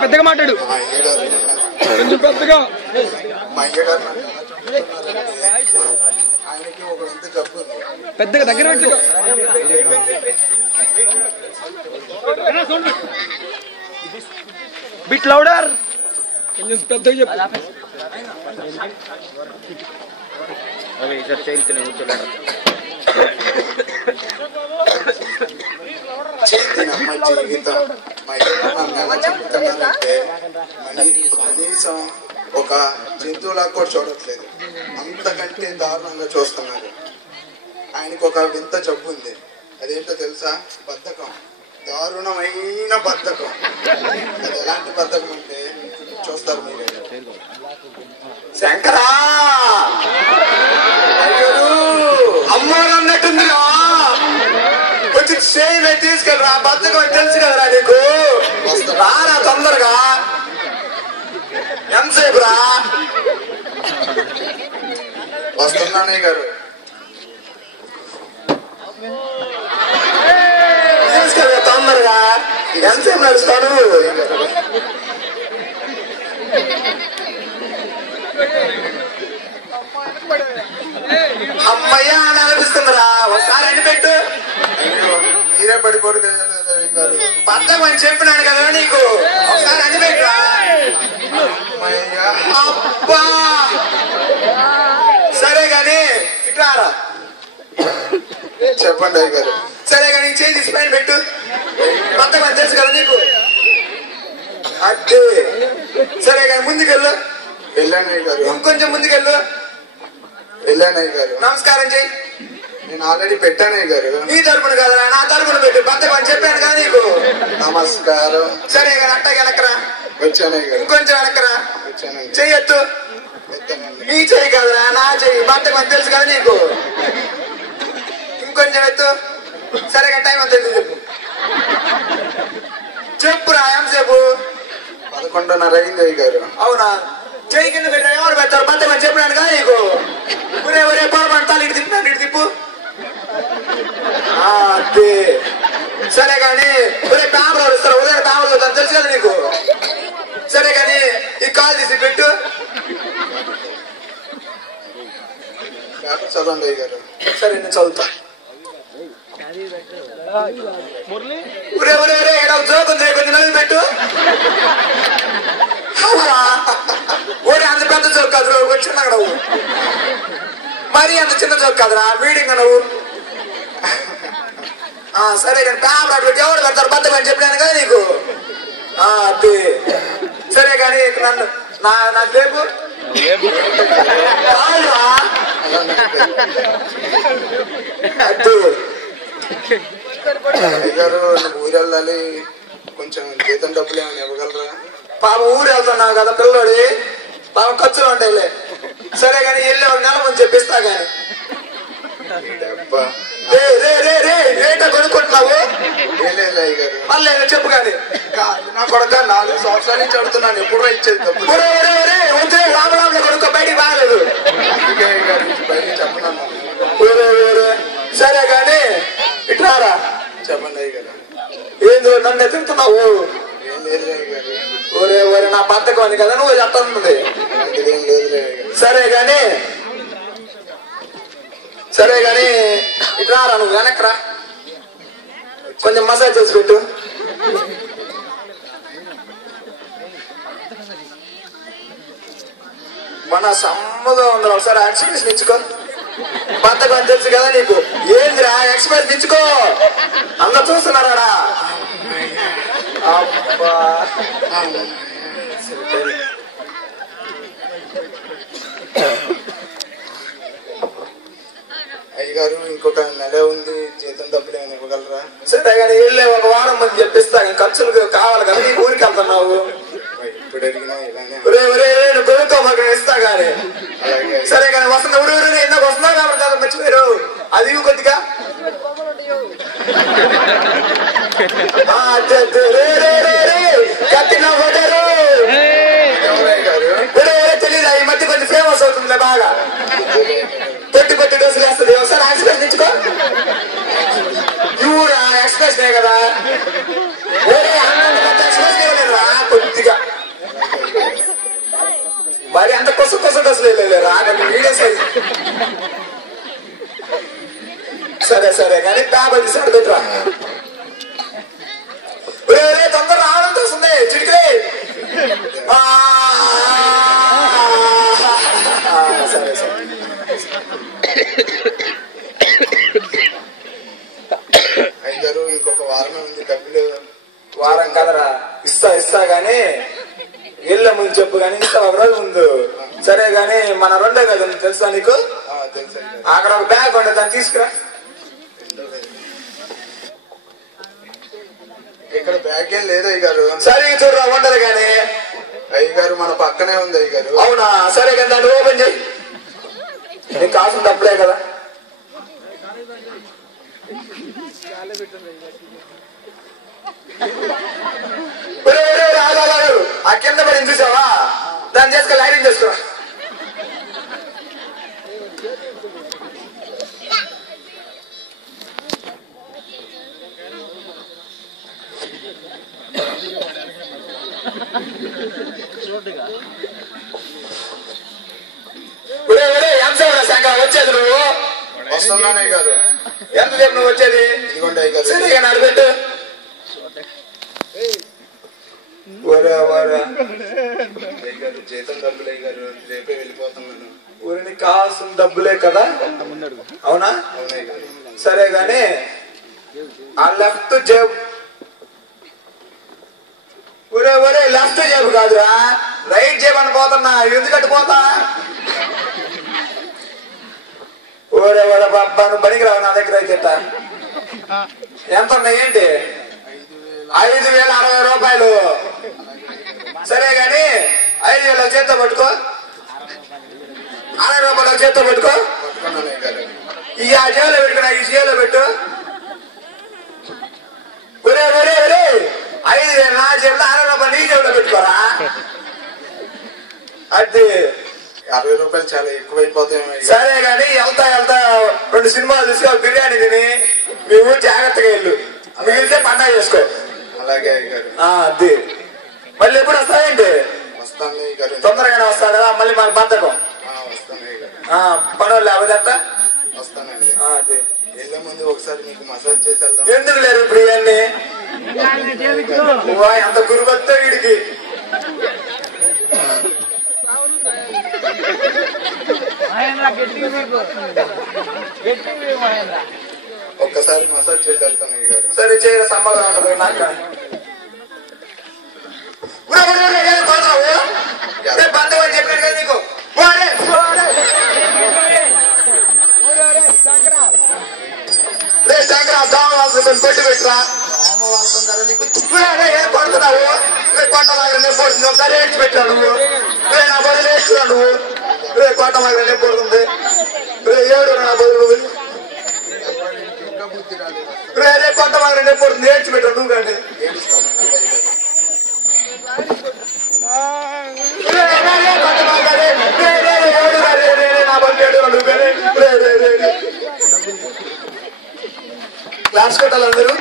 పెద్దగా మాట్లాడు, కొంచెం పెద్దగా. మా అయ్య గారు ఆయనకి ఒక ఎంత జబ్బు ఉంది. పెద్దగా దగ్గర పెట్టుకో. బిట్ లౌడర్, కొంచెం పెద్దగా చెప్పు. దీనమ్మ జీవితం మా అయ్య గారు నన్ను ఎలా చెప్తున్నారంటే కనీసం ఒక జంతువులా కూడా చూడట్లేదు, అంతకంటే దారుణంగా చూస్తున్నారు. ఆయనకు ఒక వింత జబ్బు ఉంది, అదేంటో తెలుసా? బద్ధకం, దారుణమైన బద్ధకం. అది ఎలాంటి బద్ధకం అంటే చూస్తారు మీరే. శంకరా అమ్మారు అన్నట్టుందిరా, కొంచెం సేమే తీసుకెళ్ళరా, బద్ధకం అని తెలుసు కదరా నీకు. రారా తొందరగా, ఎంతసేపు రా? వస్తున్నానే గారు, తీసుకెళ్ళ తొందరగా. ఎంతసేపు నడుస్తాను? అమ్మయ్యా అని అనిపిస్తుందిరా, ఒకసారి అండి పెట్టు. మీరే పడిపోరు, బద్దకం అని చెప్పినాను కదా నీకు, ఒకసారి అండి పెట్టురా. అబ్బా సరే గాని ఇట్లారా. చెప్పండి అయ్య గారు. సరే గాని చేయి తీసి పైన పెట్టు, బద్దకం అని తెలుసు కదా నీకు. అదే సరే గాని ముందుకెళ్ళు. వెళ్ళాను అయ్య గారు. ఇంకొంచెం ముందుకెళ్ళు. వెళ్ళాను అయ్య గారు. నమస్కారం చెయ్యి. నేను ఆల్రెడీ పెట్టాను అయ్య గారు. నీ తరపున కదరా, నా తరపున పెట్టు, బద్దకం అని చెప్పాను కదా నీకు. నమస్కారం. సరే గాని అట్టా వెనక్కరా. వచ్చాను అయ్య గారు. ఇంకొంచెం వెనక్కరా. వచ్చానండి. చెయ్యొద్దు. నీ చెయ్యి కదరా, నా చెయ్యి, బద్దకం అని తెలుసు కదా నీకు. ఇంకొంచెం ఎత్తు. సరేగా టైం అంత చెప్పు. చెప్పురా, ఎంతసేపు? 11:30 అయింది అయ్య గారు. అవునా? చెయ్యి కింద పెట్టా, ఎవరు పెడతారు? బద్దకం అని చెప్పినాను కదా నీకు. ఒరే ఒరే పొరపడతాను, ఇటు తిప్పినాను, ఇటు తిప్పు. అదే సరే గాని ఒరే పేపర్ వస్తారు, ఉదయం పేపర్ చదువుతాను తెలుసు కదా నీకు. సరే గాని ఈ కాల్ తీసి పెట్టు. పేపర్ చదవండి అయ్య గారు. సరే నేను చదువుతా. ఒరే ఒరే ఒరే ఏడవ జోకుంది, కొంచెం నవ్వి పెట్టు. ఒరే అంత పెద్ద జోక్ కాదు, చిన్నగా నవ్వు. మరీ అంత చిన్న జోక్ కాదురా, మీడియంగా నవ్వు. సరే కానీ పేపర్ అటు ఎవరు పెడతారు? బద్దకం అని చెప్పాను కదా నీకు. అదే సరే కానీ నన్ను నాకు లేపు. గారు ఊరు వెళ్ళాలి, కొంచెం జీతం డబ్బులు ఏమైనా ఇవ్వగలరా? పాప ఊరు వెళ్తున్నావు కదా పిల్లడి, పాప ఖర్చులు ఉంటాయిలే. సరే కానీ వెళ్ళి ఒక నెల ముందు చెప్పిస్తా గాని. రేటా కొనుక్కుంటున్నావు? మళ్ళీ చెప్పు కానీ. నా కొడుక 4 సంవత్సరాల నుంచి అడుగుతున్నాను, ఎప్పుడు ఇచ్చేది డబ్బు. రామరాములు కొడుకో, బయటికి బాగలేదు. చెప్పను. సరే కానీ ఇట్లారా. చెప్పండి అయ్య గారు. ఏందో నన్ను ఎదుగుతున్నావు? ఏం లేదు అయ్య గారు. ఒరే ఒరే నా బద్దకం అని కదా నువ్వు చెప్తుంది. ఏం లేదు. సరే కానీ ఇట్లారా, నువ్వు వెనక్రా, కొంచెం మసాజ్ చేసి పెట్టు. మన సమ్మగా ఉంది, ఒకసారి ఎక్స్ప్రెస్ ఇచ్చుకో. బద్దకం అని తెలుసు కదా నీకు. ఏందిరా ఎక్స్ప్రెస్ ఇచ్చుకో, అందరు చూస్తున్నారా? అబ్బా అయ్యగారు ఇంకొక నెల ఉంది, జీతం డబ్బులు ఏమైనా ఇవ్వగలరా? సరే కానీ వెళ్ళే ఒక వారం మంది చెప్పిస్తా, ఖర్చులు కావాలి కదా, నీ ఊరికి వెళ్తున్నావు. ఇప్పుడు అడిగినా ఇలానే కొనుక్కో మాకు ఇస్తా కానీ. సరే కానీ వస్తున్నా ఊరు ఇందాక వస్తున్నావు కాబట్టి కదా మర్చిపోయారు, అది కొద్దిగా. తెలీదా ఈ మధ్య కొంచెం ఫేమస్ అవుతుంది బాగా, పెట్టి డోసులు వేస్తుంది. ఒకసారి ఎక్స్ప్రెస్ తెచ్చుకో. ఇవ్వరా ఎక్స్ప్రెస్ కదా, ఎక్స్ప్రెస్ చేయలేదురా కొద్దిగా. సరే కానీ పేపర్ తీసి అడుగుతురా తొందర రావడంతో వస్తుంది చిటికలే సరే సరే అయ్యారు ఇంకొక వారమే ఉంది డబ్బులు వారం కదరా ఇస్తా గానీ వెళ్ళే ముందు చెప్పు కానీ ఇస్తా ఒక రోజు ముందు సరే గానీ మన రెండో కదా తెలుసా నీకు అక్కడ ఒక బ్యాగ్ ఉండే దాన్ని తీసుకురా ఇక్కడ బ్యాగ్ ఏం లేదు అయ్యారు సరే చూడరా ఉండదు కానీ అయ్యగారు మన పక్కనే ఉంది అయ్యగారు అవునా సరే కానీ దాన్ని ఓపెన్ చేయి నీకు కావాల్సిన డబ్బులే కదా ఆ కింద పడి చూసావా దాన్ని చేసుకుని లైనింగ్ చేసుకురా వచ్చేది నువ్వు వస్తున్నానే కాదు ఎంతసేపు నువ్వు వచ్చేది ఇదిగోండి నడిపెట్టు జీతం డబ్బులే గారు రేపే వెళ్ళిపోతున్నాను ఊరిని కావాల్సిన డబ్బులే కదా అవునా సరే గాని ఆ లెఫ్ట్ జేబు ఒరే లెఫ్ట్ జేబు కాదురా రైట్ జేబు అని పోతున్నా ఎందుకంటే పోతా ఓరే బాబా నువ్వు పనికి రావు నా దగ్గర అయితే ఎంత ఉన్నాయి ఏంటి 5,060 రూపాయలు సరే గాని 5,000 చేత్తో పట్టుకో 60 రూపాయలు చేత్తో పట్టుకో ఈ ఆ జేబులో పెట్టుకున్నా ఈ జేబులో పెట్టు ఒరే 5,000 నా జేబులో 60 రూపాయలు నీ జేబులో పెట్టుకోరా అది 60 రూపాయలు చాలా ఎక్కువైపోతాయి సరే గాని వెళ్తా 2 సినిమాలు చూసి బిర్యానీ తిని మీ ఊరు జాగ్రత్తగా వెళ్ళు మిగిలితే పండగ చేసుకో అలాగే అది మళ్ళీ ఎప్పుడు వస్తాయండి వస్తాను తొందరగానే వస్తాను కదా మళ్ళీ మాకు బద్ధకం పనులు లేకపోతే వస్తానండి అది వెళ్ళే ముందు ఒకసారి మీకు మసాజ్ చేసి వెళ్దాం ఎందుకు లేరు ఇప్పుడు ఇవన్నీ అంత గురువత్తో వీడికి ఒక్కసారి మసాజ్ చేసి వెళ్తాను సరే చేయరా సంబంధం ఉంటుంది నాకు బంధువులు చెప్పాడు కదా నీకు కొట్టి పెట్టరా ఏం పడుతున్నావు కొట్టలాగా పడుతుంది ఒకసారి ఏడ్చి పెట్టావు నువ్వు నా బదులు వేసుకున్నావు నువ్వు కొట్టలాగా పడుతుంది ఏడు నా బదులు రేపు కొట్టలాగా పడుతుంది ఏడ్చి పెట్టావు నువ్వు కానీ క్లాస్ కొట్టాలి అందరూ